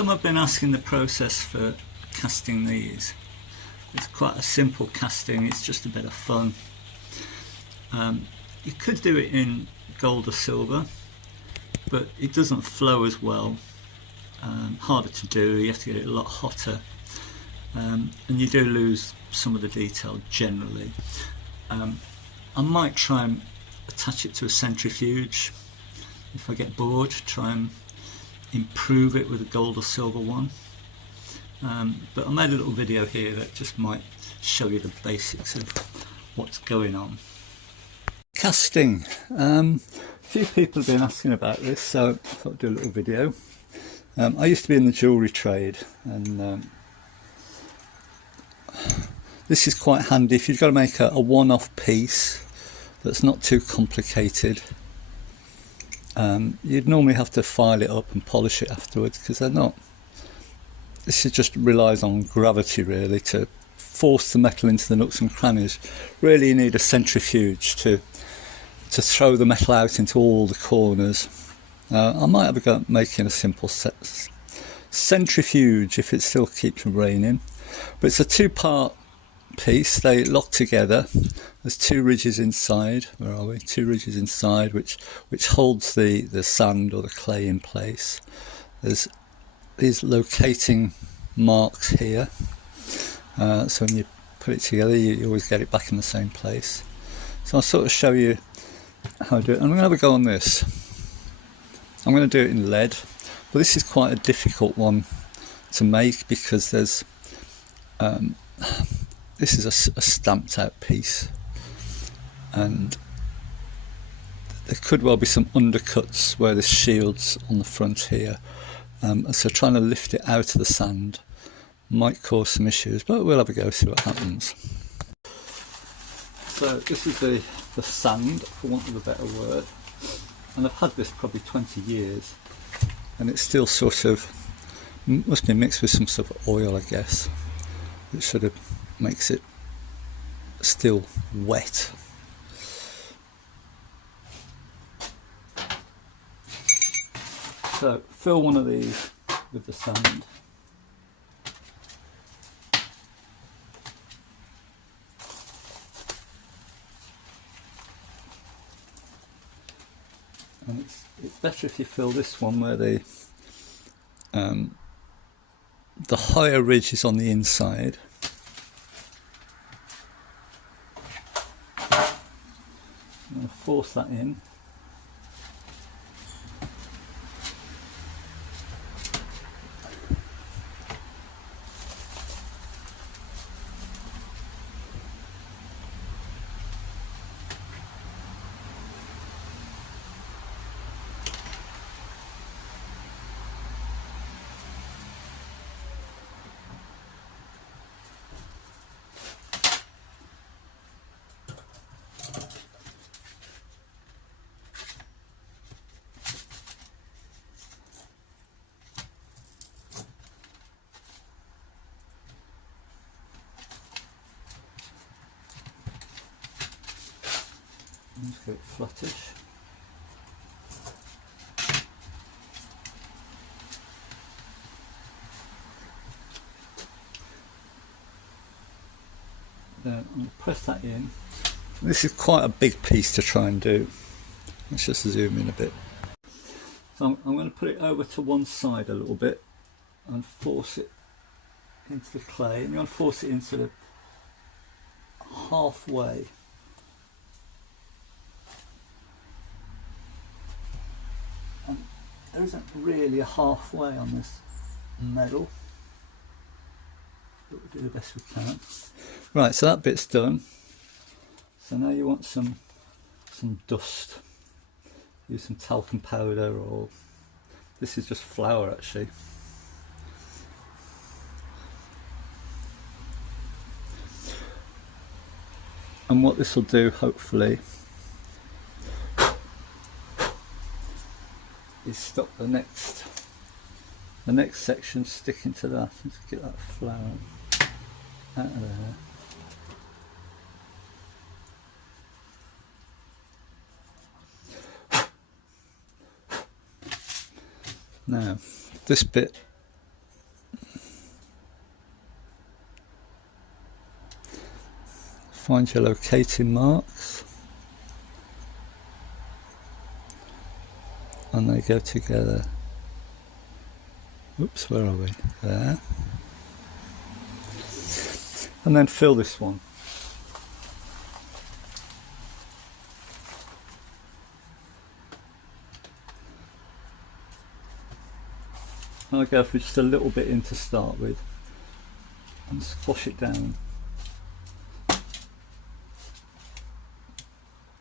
Some have been asking the process for casting these. It's quite a simple casting, it's just a bit of fun. You could do it in gold or silver, but it doesn't flow as well. Harder to do, you have to get it a lot hotter, and you do lose some of the detail generally. I might try and attach it to a centrifuge if I get bored, try and improve it with a gold or silver one. But I made a little video here that just might show you the basics of what's going on. Casting. A few people have been asking about this, so I thought I'd do a little video. I used to be in the jewellery trade, and this is quite handy if you've got to make a one-off piece that's not too complicated. You'd normally have to file it up and polish it afterwards, because they're not. This just relies on gravity really to force the metal into the nooks and crannies. Really you need a centrifuge to throw the metal out into all the corners. I might have a go at making a simple centrifuge if it still keeps raining, but it's a two-part piece. They lock together. There's two ridges inside. Where are we? Two ridges inside, which holds the sand or the clay in place. There's these locating marks here, so when you put it together you always get it back in the same place. So I'll sort of show you how I do it. I'm going to have a go on this. I'm going to do it in lead, but this is quite a difficult one to make because there's this is a stamped out piece, and there could well be some undercuts where this shield's on the front here. So trying to lift it out of the sand might cause some issues, but we'll have a go, see what happens. So this is the sand, for want of a better word, and I've had this probably 20 years, and it's still sort of, must be mixed with some sort of oil I guess, which sort of makes it still wet. So fill one of these with the sand. And it's better if you fill this one where the higher ridge is on the inside. I'm going to force that in. Let's get it flattish. Then I'm going to press that in. This is quite a big piece to try and do. Let's just zoom in a bit. So I'm going to put it over to one side a little bit and force it into the clay. And you're going to force it in sort of halfway. There isn't really a halfway on this medal, but we'll do the best we can. Right, so that bit's done. So now you want some dust. Use some talcum powder, or this is just flour actually. And what this will do, hopefully, is stop the next section sticking to that. Let's get that flour out of there. Now this bit find your locating marks, and they go together. Oops, where are we? There. And then fill this one. I'll go for just a little bit in to start with and squash it down.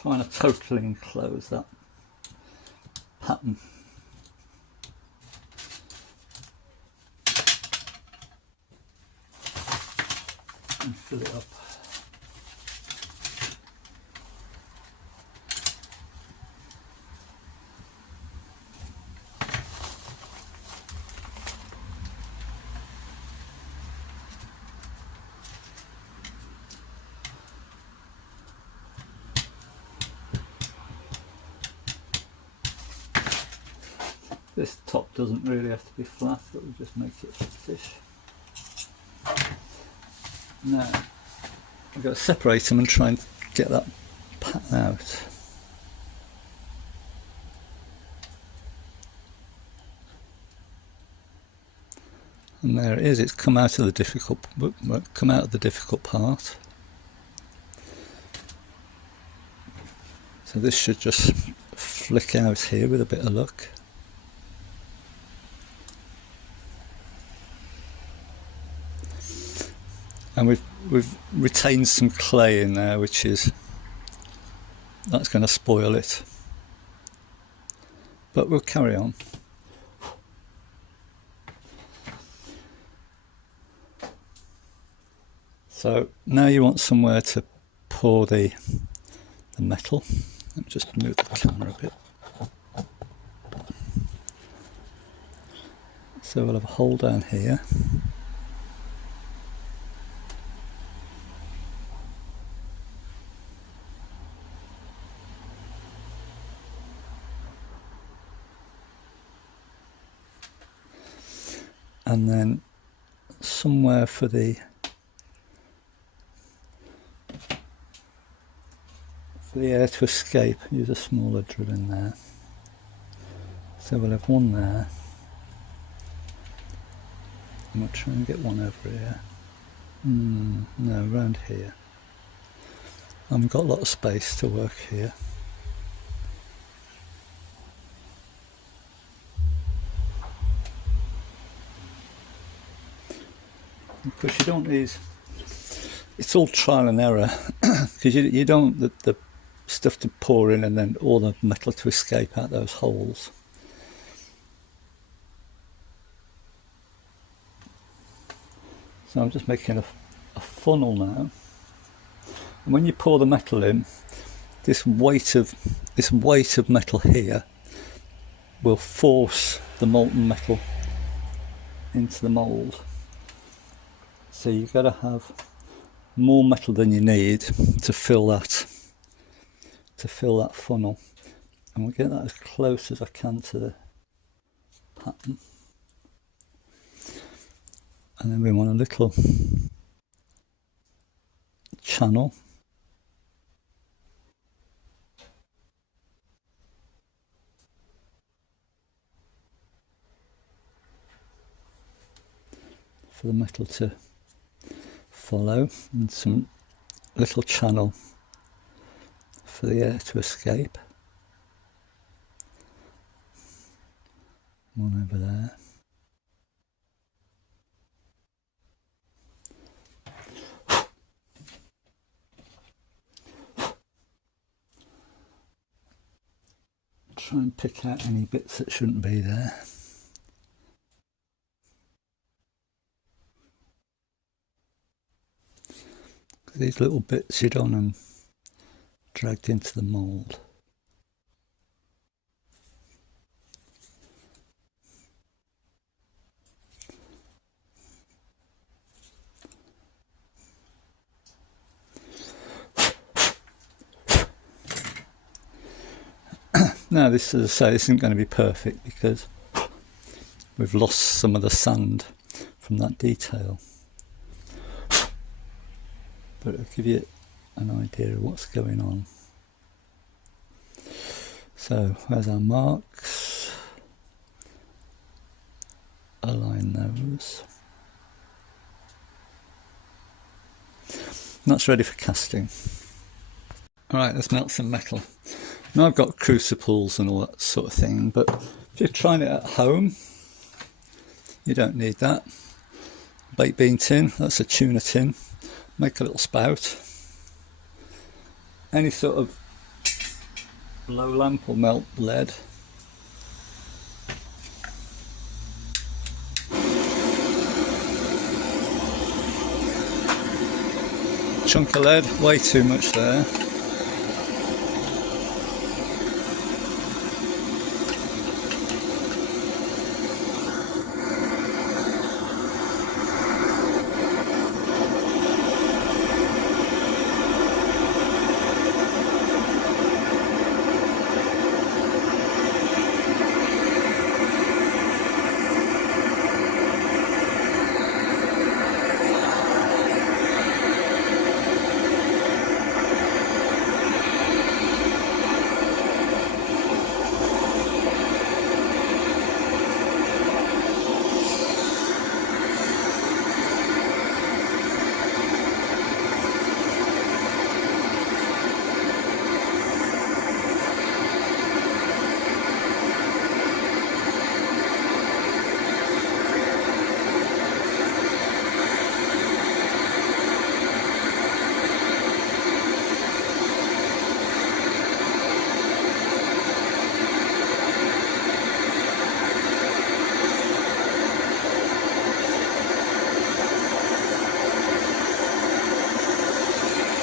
Trying to totally enclose that pattern. And fill it up. This top doesn't really have to be flat, but we'll just make it flattish. Now, I've got to separate them and try and get that pattern out. And there it is, it's come out of the difficult part. So this should just flick out here with a bit of luck. And we've retained some clay in there, that's going to spoil it. But we'll carry on. So now you want somewhere to pour the metal. Let me just move the camera a bit. So we'll have a hole down here. And then somewhere for the air to escape, use a smaller drill in there. So we'll have one there. I'm going to try and get one over here. No, round here. I haven't got a lot of space to work here. Because you don't need, it's all trial and error, because you don't want the stuff to pour in and then all the metal to escape out those holes. So I'm just making a funnel now, and when you pour the metal in, this weight of metal here will force the molten metal into the mould. So you've got to have more metal than you need to fill that funnel, and we'll get that as close as I can to the pattern. And then we want a little channel for the metal to follow, and some little channel for the air to escape. One over there. Try and pick out any bits that shouldn't be there. These little bits you don't want them dragged into the mould. Now this, as I say, isn't going to be perfect because we've lost some of the sand from that detail. But it'll give you an idea of what's going on. So there's our marks, align those. And that's ready for casting. Alright, let's melt some metal. Now I've got crucibles and all that sort of thing, but if you're trying it at home, you don't need that. Baked bean tin, that's a tuna tin. Make a little spout. Any sort of blow lamp will melt lead. Chunk of lead, way too much there.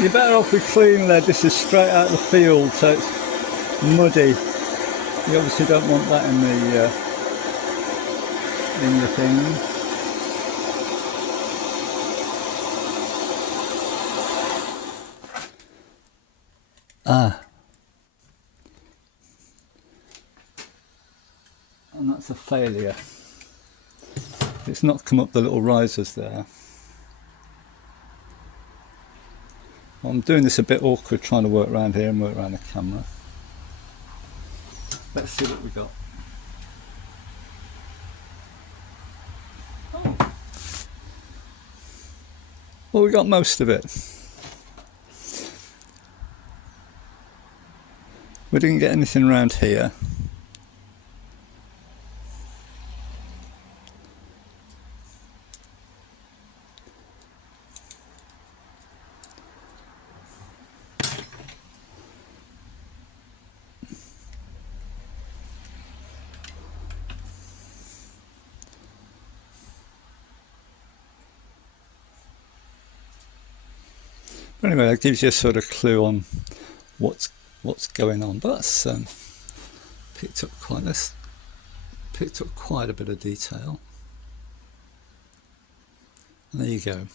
You're better off with clean lead. This is straight out of the field, so it's muddy. You obviously don't want that in the thing. And that's a failure. It's not come up the little risers there. I'm doing this a bit awkward, trying to work around here and work around the camera. Let's see what we got. Oh. Well, we got most of it. We didn't get anything around here. But anyway, that gives you a sort of clue on what's going on. But that's picked up quite a bit of detail. And there you go.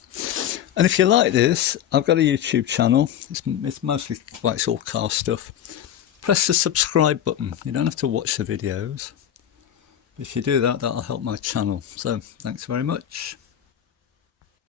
And if you like this, I've got a YouTube channel. It's mostly, well, it's all car stuff. Press the subscribe button. You don't have to watch the videos. If you do that, that'll help my channel. So thanks very much.